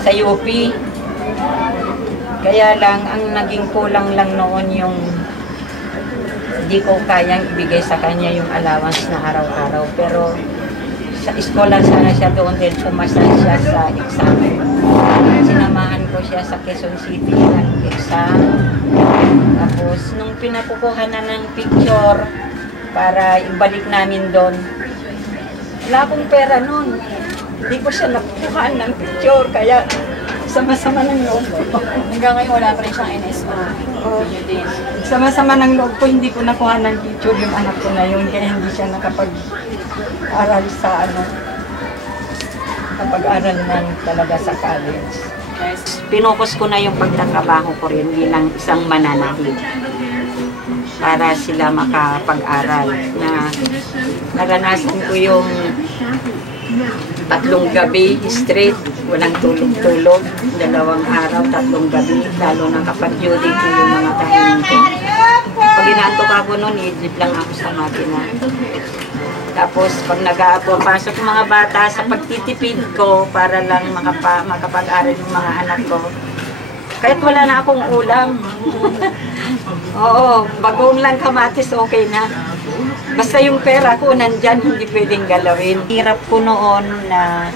sa UP. Kaya lang, ang naging kulang lang noon yung hindi ko kayang ibigay sa kanya yung allowance na araw-araw. Pero sa eskola sana siya doon din pumasa siya sa exam. Sinamahan ko siya sa Quezon City ng exam. Tapos, nung pinakukuha na ng picture para ibalik namin doon, wala akong pera noon. Hindi ko siya nakukuhaan ng picture, kaya sama-sama ng loob ko. Hanggang ngayon wala pa rin siyang NSO. Oo. Sama-sama ng loob ko, hindi ko nakuha ng picture yung anak ko na yun, kaya hindi siya nakapag-aral sa kapag-aral ng talaga sa college. Yes. Pinokus ko na yung pagtatrabaho ko rin bilang isang mananahi para sila makapag-aral. Na naranasan ko yung 3 gabi straight, walang tulog-tulog, 2 araw, 3 gabi, lalo na kapag due date yung mga tahanin ko. Pag inaantok ako noon, idlip lang ako sa makina. Tapos pag nag-aapapasok yung mga bata sa pagtitipid ko para lang makapag-aral yung mga anak ko, kahit wala na akong ulam. Oo, bagong lang kamatis, okay na. Basta yung pera ko nandyan, hindi pwedeng galawin. Hirap ko noon na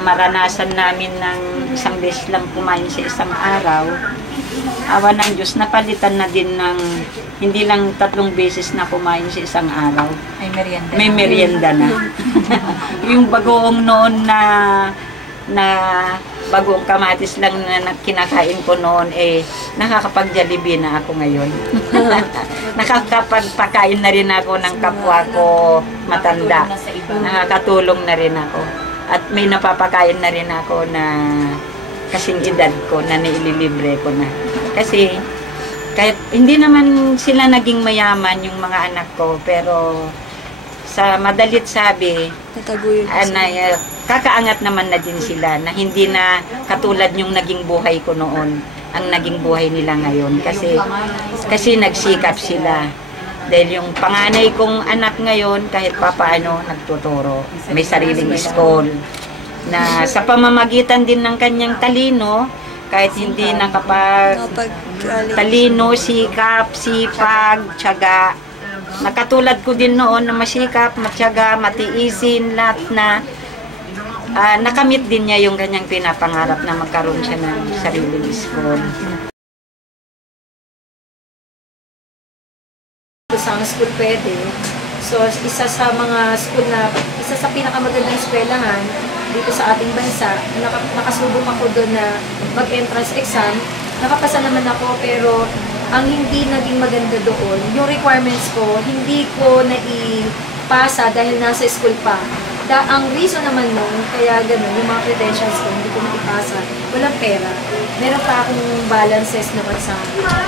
maranasan namin ng isang beses lang kumain sa isang araw. Awa ng Diyos, napalitan na din ng hindi lang 3 beses na kumain sa isang araw. May merienda. May merienda na. Yung bagoong noon na bagong kamatis lang na kinakain ko noon, nakakapag-Jollibee na ako ngayon. Nakakapagpakain na rin ako ng kapwa ko matanda. Nakakatulong na rin ako. At may napapakain na rin ako na kasing edad ko na naililibre ko na. Kasi kahit hindi naman sila naging mayaman yung mga anak ko, pero sa madalit sabi, kakaangat naman na din sila na hindi na katulad yung naging buhay ko noon ang naging buhay nila ngayon, kasi nagsikap sila. Dahil yung panganay kong anak ngayon, kahit papaano nagtuturo, may sariling school na sa pamamagitan din ng kanyang talino, kahit hindi talino, sikap, sipag, tiyaga. Nakatulad ko din noon na masikap, matyaga, matiisin, lahat na nakamit din niya yung kanyang pinapangarap na magkaroon siya ng sariling school. Sa school pwede. So, isa sa pinakamagandang eskwelahan dito sa ating bansa, nakasubok ako doon na mag-entrance exam. Nakapasa naman ako, pero ang hindi naging maganda doon, yung requirements ko, hindi ko naipasa dahil nasa school pa. Ang reason naman nun, kaya ganun, yung mga credentials ko, hindi ko naipasa, walang pera. Meron pa akong balances naman sa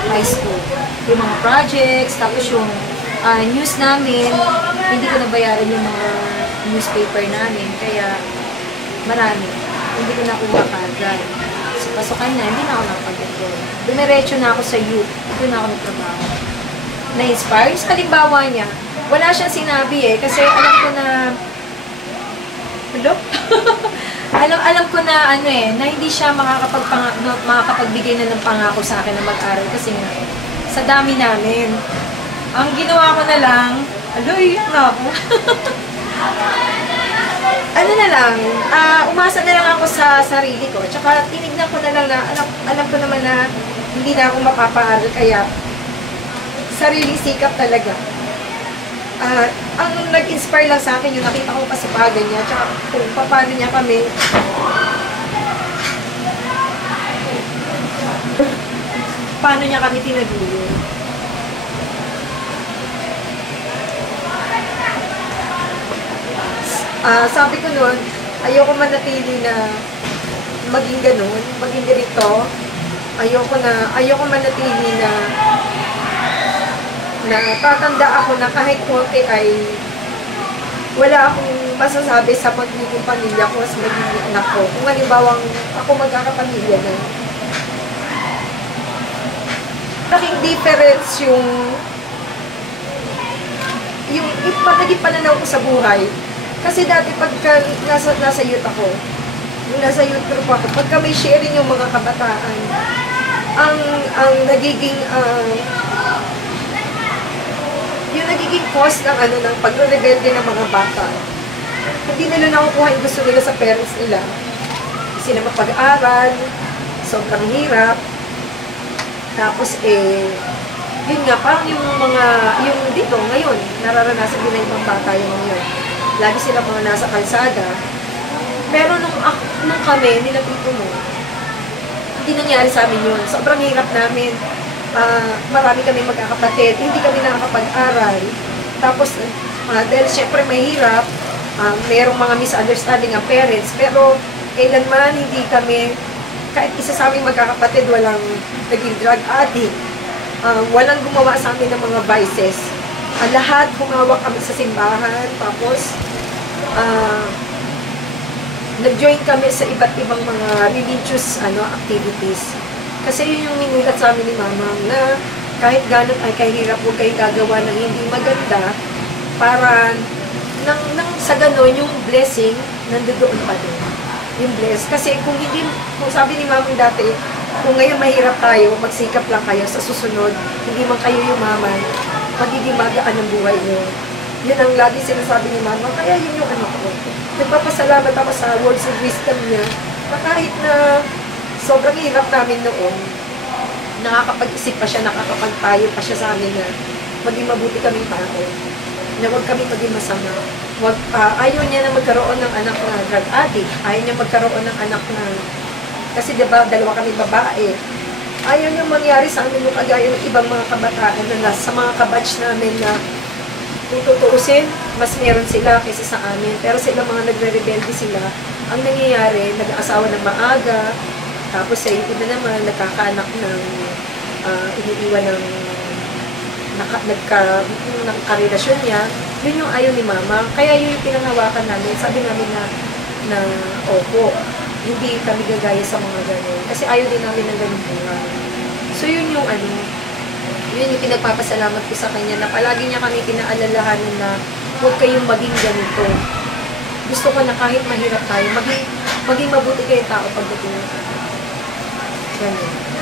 high school. Yung mga projects, tapos yung news namin, hindi ko nabayaran yung mga newspaper namin, kaya marami. Hindi ko na kumakagal. So, pasukan na, hindi na ako nakapag-enroll. Dumiretso na ako sa youth. Doon na ako nagtrabaho. Na-inspire. Sa halimbawa niya, wala siyang sinabi kasi alam ko na alam ko na na hindi siya makakapagbigay na ng pangako sa akin na mag-aral kasi nga, sa dami namin. Ang ginawa ko na lang, umasa na lang ako sa sarili ko. Tsaka tinignan ko na lang na, alam ko naman na hindi na ako mapapaaral, kaya sariling sikap talaga. Ang nag-inspire lang sa akin, yung nakita ko kasipagan niya, tsaka kung paano niya kami tinaguyod. Sabi ko noon, ayoko manatili na maging ganun, maging ganito. Ayoko manatili na tatanda ako na kahit konti ay wala akong masasabi sa pagiging pamilya ko sa magiging anak ko. Kung halimbawa ako magkakapamilya na. Laking difference yung naging pananaw ko sa buhay. Kasi dati pagka nasa youth ako, nung nasa youth group ako, pagka may sharing yung mga kabataan, ang nagiging yung nagiging cause ng ng pagre-rebelde ng mga bata. Hindi nila nakukuha yung gusto nila sa parents nila. Hindi sila mapag-aral, sobrang hirap. Tapos yun nga, parang yung dito ngayon, nararanasan din na ibang bata yung ngayon. Lagi sila mga nasa kalsada. Pero nung kami, nila tito mo, hindi nangyari sa amin yun. Sobrang hirap namin. Marami kami magkakapatid, hindi kami nakakapag-aral. Tapos, dahil syempre mahirap, merong mga misunderstanding ang parents, pero kailanman hindi kami, kahit isa sa aming magkakapatid, walang naging drug addict, walang gumawa sa amin ng mga vices. Lahat humawak kami sa simbahan, tapos nag-join kami sa iba't ibang mga religious activities. Kasi yun yung minulat sa amin ni Mama na kahit gano'n ay kahirap, huwag kayo gagawa ng hindi maganda para sa gano'n yung blessing nandoon pa din. Yung bless. Kasi kung sabi ni Mama dati, kung ngayon mahirap tayo, magsikap lang kayo sa susunod, hindi man kayo yumaman, magiging magaan ang buhay niyo. Yun ang lagi sinasabi ni Mama, kaya yun yung anak ko. Nagpapasalamat ako sa words of wisdom niya, na kahit na sobrang hirap namin noon, nakakapag-isip pa siya, nakakapagpayo pa siya sa amin na maging mabuti kaming tao, na huwag kami maging masama. Ayaw niya na magkaroon ng anak na drug addict, ayaw niya magkaroon ng anak na, kasi diba, dalawa kami babae, ayaw niya mangyari sa amin yung kagaya ng ibang mga kabataan na sa mga kabatch namin na kung tutuusin, mas meron sila kaysa sa amin, pero sila mga nagre-rebelde sila, ang nangyayari, nag-aasawa ng maaga, tapos sa iba naman, nagkakaanak ng iniiwan ng karelasyon niya. Yun yung ayaw ni Mama. Kaya yun yung pinanghawakan namin. Sabi namin na opo, hindi kami gagaya sa mga ganun. Kasi ayaw din namin ng ganun buhay. So yun yung yun yung pinagpapasalamat ko sa kanya na palagi niya kami pinaalalahanan na huwag kayong maging ganito. Gusto ko na kahit mahirap tayo, maging mabuti kayong tao pagdating. Ganun.